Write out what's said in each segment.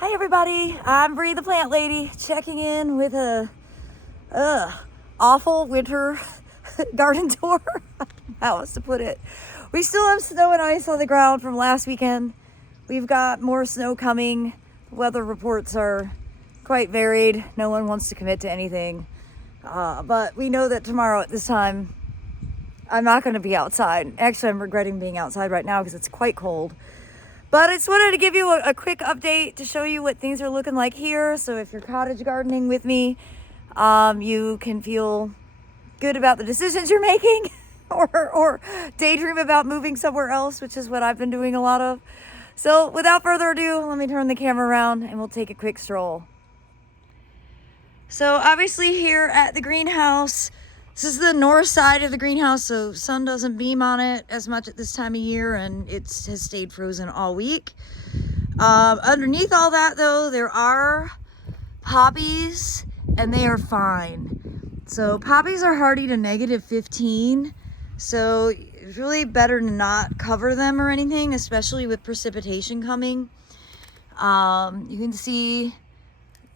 Hi everybody, I'm Bree the Plant Lady, checking in with a awful winter garden tour. How else to put it? We still have snow and ice on the ground from last weekend. We've got more snow coming. The weather reports are quite varied. No one wants to commit to anything. But we know that tomorrow at this time, I'm not going to be outside. Actually, I'm regretting being outside right now because it's quite cold. But I just wanted to give you a quick update to show you what things are looking like here. So if you're cottage gardening with me, you can feel good about the decisions you're making or daydream about moving somewhere else, which is what I've been doing a lot of. So without further ado, let me turn the camera around and we'll take a quick stroll. So obviously here at the greenhouse, this is the north side of the greenhouse, so sun doesn't beam on it as much at this time of year, and it has stayed frozen all week. Underneath all that, though, there are poppies, and they are fine. So poppies are hardy to -15, so it's really better to not cover them or anything, especially with precipitation coming. You can see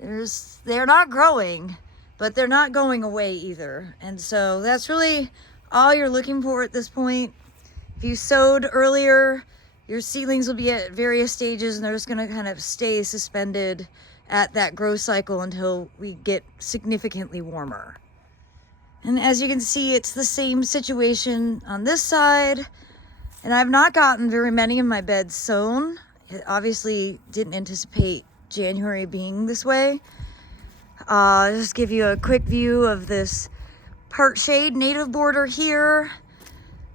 they're not growing, but they're not going away either. And so that's really all you're looking for at this point. If you sowed earlier, your seedlings will be at various stages and they're just gonna kind of stay suspended at that growth cycle until we get significantly warmer. And as you can see, it's the same situation on this side. And I've not gotten very many of my beds sown. I obviously didn't anticipate January being this way. Just give you a quick view of this part shade native border here.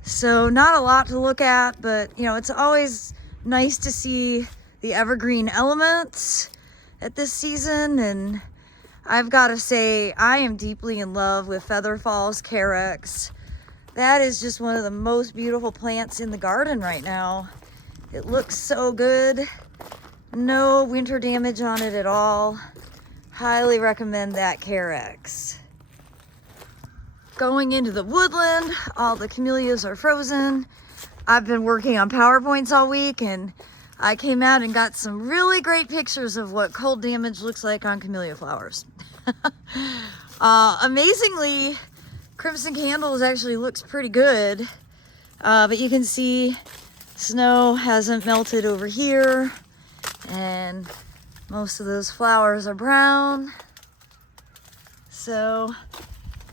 So not a lot to look at, but you know, it's always nice to see the evergreen elements at this season. And I've got to say, I am deeply in love with Feather Falls Carex. That is just one of the most beautiful plants in the garden right now. It looks so good. No winter damage on it at all. Highly recommend that Carex. Going into the woodland, all the camellias are frozen. I've been working on PowerPoints all week, and I came out and got some really great pictures of what cold damage looks like on camellia flowers. Amazingly, Crimson Candles actually looks pretty good, but you can see snow hasn't melted over here, and most of those flowers are brown. So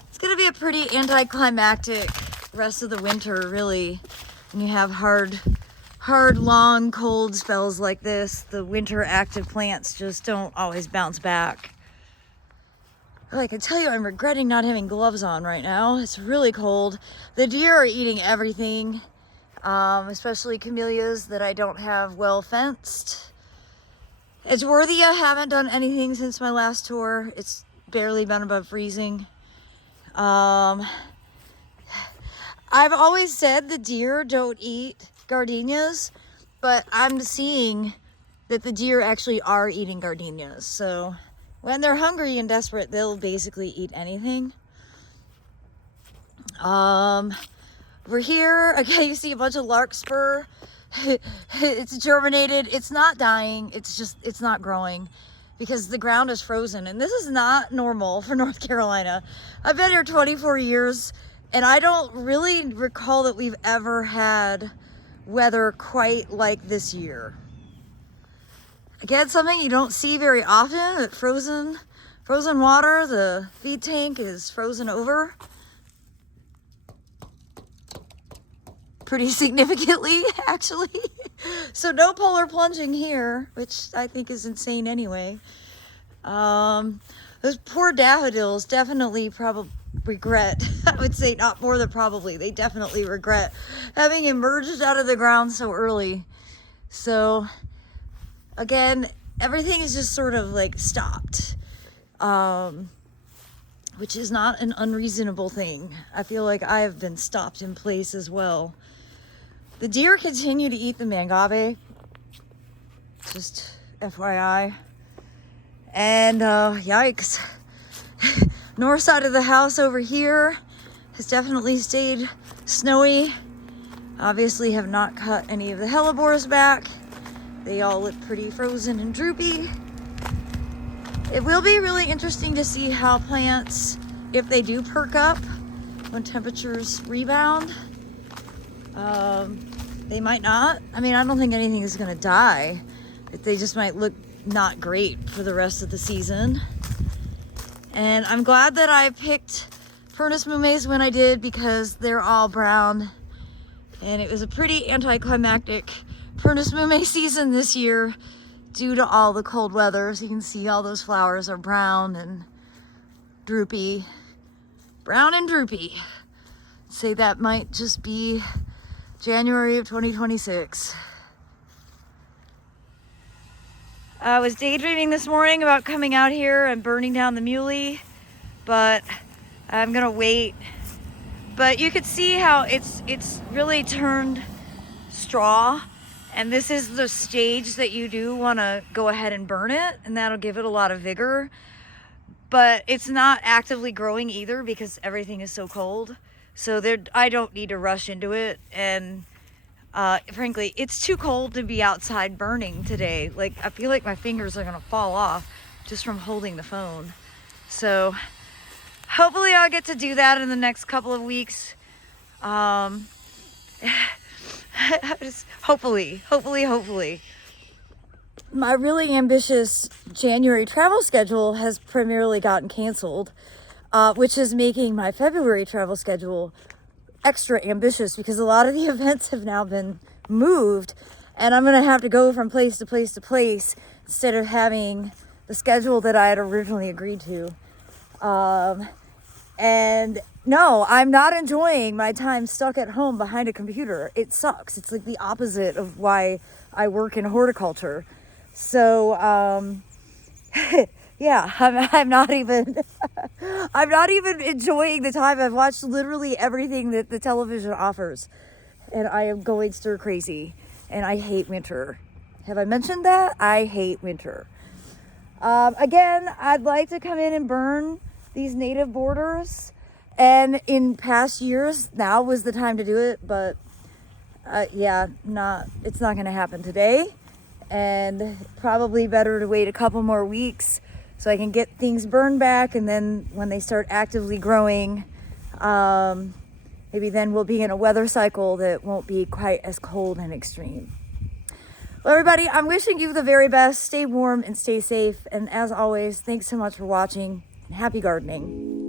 it's gonna be a pretty anticlimactic rest of the winter, really. When you have hard, long, cold spells like this, the winter active plants just don't always bounce back. Well, I can tell you I'm regretting not having gloves on right now. It's really cold. The deer are eating everything, especially camellias that I don't have well fenced. Edgeworthia, haven't done anything since my last tour. It's barely been above freezing. I've always said the deer don't eat gardenias, but I'm seeing that the deer actually are eating gardenias. So when they're hungry and desperate, they'll basically eat anything. We're here, again, you see a bunch of larkspur. It's germinated. It's not dying. It's not growing because the ground is frozen. And this is not normal for North Carolina. I've been here 24 years and I don't really recall that we've ever had weather quite like this year. Again, something you don't see very often, that frozen water, the feed tank is frozen over pretty significantly, actually. So no polar plunging here, which I think is insane anyway. Those poor daffodils definitely probably regret, I would say not more than probably, they definitely regret having emerged out of the ground so early. So again, everything is just sort of like stopped, which is not an unreasonable thing. I feel like I have been stopped in place as well. The deer continue to eat the mangave, just FYI. And yikes. North side of the house over here has definitely stayed snowy. Obviously have not cut any of the hellebores back. They all look pretty frozen and droopy. It will be really interesting to see how plants, if they do perk up when temperatures rebound. They might not. I mean, I don't think anything is gonna die. They just might look not great for the rest of the season. And I'm glad that I picked Furnace Mumes when I did, because they're all brown. And it was a pretty anticlimactic Furnace Mume season this year due to all the cold weather. As you can see, all those flowers are brown and droopy. Brown and droopy. Say that might just be January of 2026. I was daydreaming this morning about coming out here and burning down the muley, but I'm gonna wait. But you could see how it's really turned straw, and this is the stage that you do want to go ahead and burn it, and that'll give it a lot of vigor. But it's not actively growing either because everything is so cold. So I don't need to rush into it, and frankly, it's too cold to be outside burning today. Like, I feel like my fingers are gonna fall off just from holding the phone. So hopefully I'll get to do that in the next couple of weeks. Just hopefully. My really ambitious January travel schedule has primarily gotten canceled, which is making my February travel schedule extra ambitious because a lot of the events have now been moved, and I'm gonna have to go from place to place to place instead of having the schedule that I had originally agreed to. And no, I'm not enjoying my time stuck at home behind a computer. It sucks. It's like the opposite of why I work in horticulture. So, yeah, I'm not even, I'm not even enjoying the time. I've watched literally everything that the television offers, and I am going stir crazy, and I hate winter. Have I mentioned that? I hate winter. Again, I'd like to come in and burn these native borders, and in past years, now was the time to do it, but yeah, it's not gonna happen today, and probably better to wait a couple more weeks so I can get things burned back, and then when they start actively growing, maybe then we'll be in a weather cycle that won't be quite as cold and extreme. Well, everybody, I'm wishing you the very best. Stay warm and stay safe, and as always, thanks so much for watching. Happy gardening.